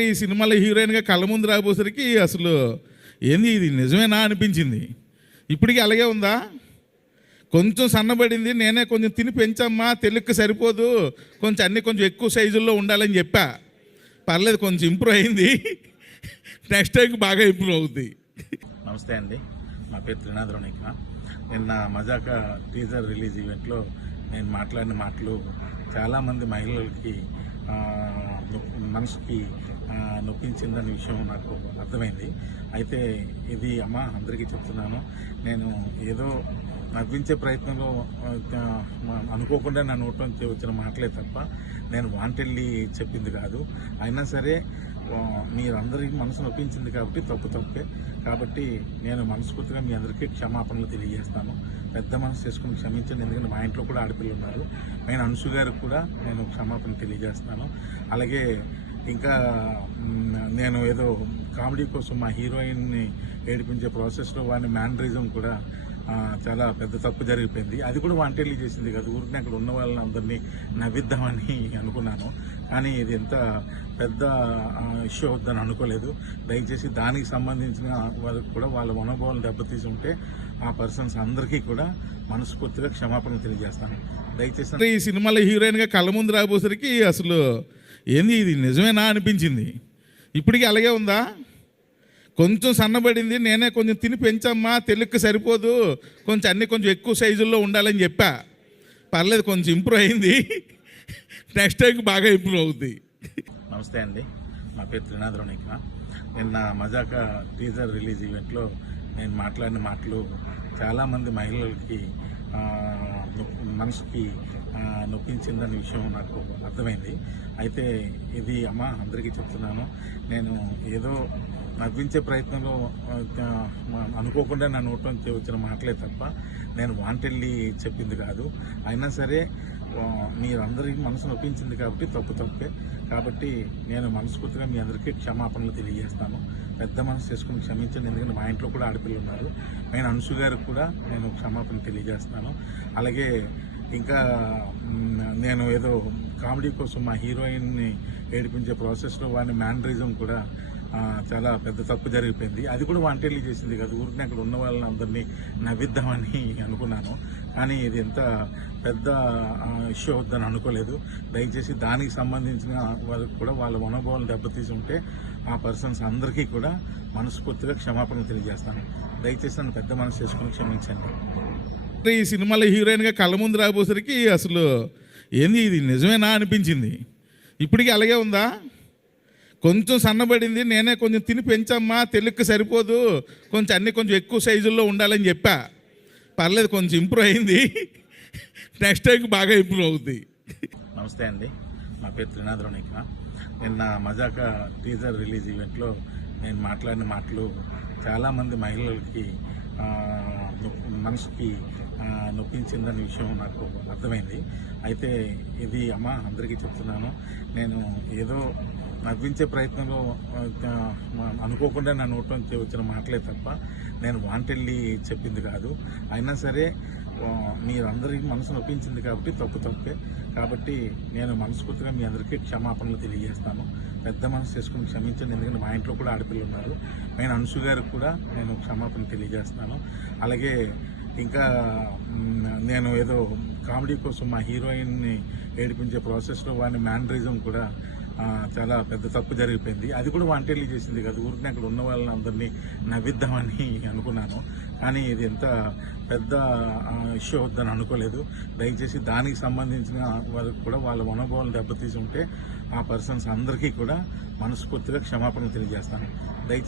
ఈ సినిమాలో హీరోయిన్గా కళ్ళ ముందు రాబోసరికి అసలు ఏంది ఇది నిజమేనా అనిపించింది. ఇప్పటికీ అలాగే ఉందా? కొంచెం సన్నబడింది, నేనే కొంచెం తిని పెంచమ్మా, తెలుగుకి సరిపోదు, కొంచెం అన్నీ కొంచెం ఎక్కువ సైజుల్లో ఉండాలని చెప్పా. పర్లేదు, కొంచెం ఇంప్రూవ్ అయింది. నెక్స్ట్ టైంకి బాగా ఇంప్రూవ్ అవుద్ది. నమస్తే అండి, నా పేరు త్రినాథ్ రోనిక. నిన్న మజాక టీజర్ రిలీజ్ ఈవెంట్లో నేను మాట్లాడిన మాటలు చాలామంది మహిళలకి మనసుకి నొప్పించిందనే విషయం నాకు అర్థమైంది. అయితే ఇది అందరికీ చెప్తున్నాను, నేను ఏదో నవ్వించే ప్రయత్నంలో అనుకోకుండా నా నోట్లో నుంచి వచ్చిన మాటలే తప్ప నేను వాంటెళ్ళి చెప్పింది కాదు. అయినా సరే మీరందరికీ మనసు నొప్పించింది కాబట్టి తప్పే. కాబట్టి నేను మనస్ఫూర్తిగా మీ అందరికీ క్షమాపణలు తెలియజేస్తాను. పెద్ద మనసు చేసుకుని క్షమించండి, ఎందుకంటే మా ఇంట్లో కూడా ఆడపిల్లలు ఉన్నారు. ఆయన అంశు గారికి కూడా నేను క్షమాపణ తెలియజేస్తాను. అలాగే ఇంకా నేను ఏదో కామెడీ కోసం మా హీరోయిన్ని ఏడిపించే ప్రాసెస్లో వాడిని మ్యానరిజం కూడా చాలా పెద్ద తప్పు జరిగిపోయింది. అది కూడా వాంటెళ్ళి చేసింది కాదు, ఊరికి అక్కడ ఉన్న వాళ్ళని అందరినీ నవ్విద్దామని అనుకున్నాను. కానీ ఇది ఎంత పెద్ద ఇష్యూ అవుద్దని అనుకోలేదు. దయచేసి దానికి సంబంధించిన వాళ్ళకి కూడా వాళ్ళ మనోభావాలు దెబ్బతీసి ఉంటే ఆ పర్సన్స్ అందరికీ కూడా మనస్ఫూర్తిగా క్షమాపణ తెలియజేస్తాను. దయచేసి ఈ సినిమాలో హీరోయిన్గా కళ్ళ ముందు రాబోసరికి అసలు ఏంది ఇది నిజమేనా అనిపించింది. ఇప్పటికీ అలాగే ఉందా? కొంచెం సన్నబడింది, నేనే కొంచెం తిని పెంచమ్మా, తెలుగుకి సరిపోదు, కొంచెం అన్నీ కొంచెం ఎక్కువ సైజుల్లో ఉండాలని చెప్పా. పర్లేదు, కొంచెం ఇంప్రూవ్ అయింది. నెక్స్ట్ టైంకి బాగా ఇంప్రూవ్ అవుద్ది. నమస్తే అండి, నా పేరు త్రినాథ్ రోనిక. నిన్న మజాక టీజర్ రిలీజ్ ఈవెంట్లో నేను మాట్లాడిన మాటలు చాలామంది మహిళలకి మనసుకి నొప్పించిందనే విషయం నాకు అర్థమైంది. అయితే ఇది అందరికీ చెప్తున్నాను, నేను ఏదో నవ్వించే ప్రయత్నంలో అనుకోకుండా నా నోట్లో నుంచి వచ్చిన మాటలే తప్ప నేను వాంటెళ్ళి చెప్పింది కాదు. అయినా సరే మీరందరికీ మనసు నొప్పించింది కాబట్టి తప్పే. కాబట్టి నేను మనస్ఫూర్తిగా మీ అందరికీ క్షమాపణలు తెలియజేస్తాను. పెద్ద మనసు చేసుకుని క్షమించండి, ఎందుకంటే మా ఇంట్లో కూడా ఆడపిల్లలు ఉన్నారు. ఆయన అంశు గారికి కూడా నేను క్షమాపణ తెలియజేస్తాను. అలాగే ఇంకా నేను ఏదో కామెడీ కోసం మా హీరోయిన్ని ఏడిపించే ప్రాసెస్లో వాడిని మ్యానరిజం కూడా చాలా పెద్ద తప్పు జరిగిపోయింది. అది కూడా వాంటెళ్ళి చేసింది కాదు, ఊరికి అక్కడ ఉన్న వాళ్ళని అందరినీ నవ్విద్దామని అనుకున్నాను. కానీ ఇది ఎంత పెద్ద ఇష్యూ అవుద్దని అనుకోలేదు. దయచేసి దానికి సంబంధించిన వాళ్ళకి కూడా వాళ్ళ మనోభావాలు దెబ్బతీసి ఉంటే ఆ పర్సన్స్ అందరికీ కూడా మనస్ఫూర్తిగా క్షమాపణ తెలియజేస్తాను. దయచేసి నన్ను పెద్ద మనసు చేసుకుని క్షమించండి. ఈ సినిమాలో హీరోయిన్గా కళ్ళ ముందు రాబోసరికి అసలు ఏంది ఇది నిజమేనా అనిపించింది. ఇప్పటికీ అలాగే ఉందా? కొంచెం సన్నబడింది, నేనే కొంచెం తిని పెంచమ్మా, తెలుగుకి సరిపోదు, కొంచెం అన్నీ కొంచెం ఎక్కువ సైజుల్లో ఉండాలని చెప్పా. పర్లేదు, కొంచెం ఇంప్రూవ్ అయింది. నెక్స్ట్ టైంకి బాగా ఇంప్రూవ్ అవుద్ది. నమస్తే అండి, నా పేరు త్రినాథ్ రోనిక. నిన్న మజాక టీజర్ రిలీజ్ ఈవెంట్లో నేను మాట్లాడిన మాటలు చాలామంది మహిళలకి మనసుకి నొప్పించిందనే విషయం నాకు అర్థమైంది. అయితే ఇది అందరికీ చెప్తున్నాను, నేను ఏదో నవ్వించే ప్రయత్నంలో అనుకోకుండా నా నోట్లో నుంచి వచ్చిన మాటలే తప్ప నేను వాంటెళ్ళి చెప్పింది కాదు. అయినా సరే మీరందరికీ మనసు నొప్పించింది కాబట్టి తప్పే. కాబట్టి నేను మనస్ఫూర్తిగా మీ అందరికీ క్షమాపణలు తెలియజేస్తాను. పెద్ద మనసు చేసుకుని క్షమించండి, ఎందుకంటే మా ఇంట్లో కూడా ఆడపిల్లలు ఉన్నారు. ఆయన అంశు గారికి కూడా నేను క్షమాపణ తెలియజేస్తాను. అలాగే ఇంకా నేను ఏదో కామెడీ కోసం మా హీరోయిన్ని ఏడిపించే ప్రాసెస్లో వాడిని మ్యానరిజం కూడా చాలా పెద్ద తప్పు జరిగిపోయింది. అది కూడా వాంటెళ్ళి చేసింది కాదు, ఊరికి అక్కడ ఉన్న వాళ్ళని అందరినీ నవ్విద్దామని అనుకున్నాను. కానీ ఇది ఎంత పెద్ద ఇష్యూ అవుద్దని అనుకోలేదు. దయచేసి దానికి సంబంధించిన వాళ్ళకి కూడా వాళ్ళ మనోభావాలు దెబ్బతీసి ఉంటే ఆ పర్సన్స్ అందరికీ కూడా మనస్ఫూర్తిగా క్షమాపణ తెలియజేస్తాను. దయచేసి